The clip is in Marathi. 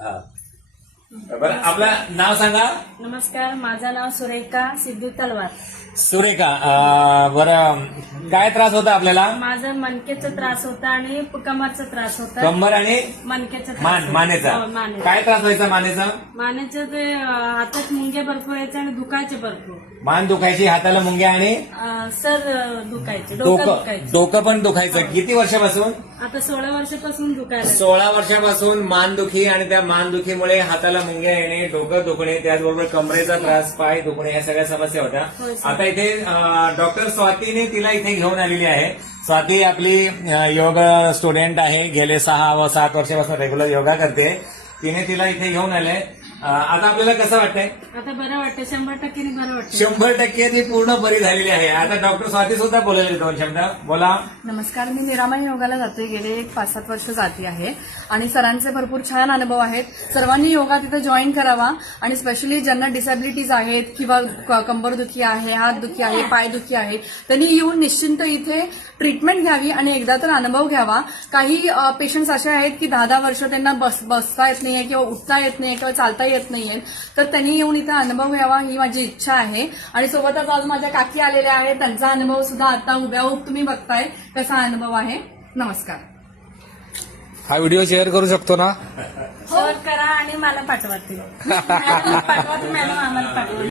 हा. बरं, आपलं नाव सांगा. नमस्कार, माझं नाव सुरेखा सिद्धू तलवार. सुरेखा, बरं काय त्रास होता आपल्याला? माझं मणक्याचा त्रास होता आणि कमरचा त्रास होता. कंबर आणि मणक्याचा त्रास मान, होता. मानेचा. हो, मानेचा. काय त्रास व्हायचा मानेचा? मानेचं ते हातात मुंग्या भरपूर यायचे आणि दुखायचे भरपूर. मान दुखायची, हाताला मुंग्या आणि सर दुखायचे, डोकं दुखायचं. डोकं पण दुखायचं. किती वर्षापासून? आता 16 वर्षापासून दुखायला. 16 वर्षापासून मानदुखी आणि त्या मानदुखीमुळे हाताला मुंग्या येणे, डोकं दुखणे, त्याचबरोबर कमरेचा त्रास, पाय दुखणे, या सगळ्या समस्या होत्या. होय सर. आता इथे डॉक्टर स्वातीने तिला इथे घेऊन आलेली आहे. स्वाती आपली योग स्टुडंट आहे. गेले 6 व 7 वर्षापासून रेग्युलर योगा करते. तिने तिला इथे घेऊन आले. आता आपल्याला कसं वाटतंय? आता बरं वाटतं, 100% बरं वाटतं. 100% ती पूर्ण बरी झालेली आहे. आता डॉक्टर स्वाती सुद्धा बोलायला 2 शब्द बोला. नमस्कार, मी निरामय योगाला जाते. गेले 5-7 वर्ष जाते आहे आणि सरांचे भरपूर छान अनुभव आहेत. सर्वांनी योगा तिथे जॉईन करावा आणि स्पेशली ज्यांना डिसॅबिलिटीज आहेत किंवा कंबरदुखी आहे, हातदुखी आहे, पायदुखी आहे, त्यांनी येऊन निश्चिंत इथे ट्रीटमेंट घ्यावी आणि एकदा तर अनुभव घ्यावा. काही पेशंट्स असे आहेत की 10-10 वर्ष त्यांना बसता येत नाहीये किंवा उठता येत नाही किंवा चालता येत नाहीये, तर त्यांनी येऊन इथे अनुभव घ्यावा ही माझी इच्छा आहे. आणि सोबतच आज माझ्या काकी आलेल्या आहेत, त्यांचा अनुभव सुद्धा आता उभ्याहूब तुम्ही बघताय कसा अनुभव आहे. नमस्कार. हा व्हिडिओ शेअर करू शकतो ना? सर करा आणि मला पाठवा ते. मॅडम पाठवा, मॅडम आम्हाला पाठवा.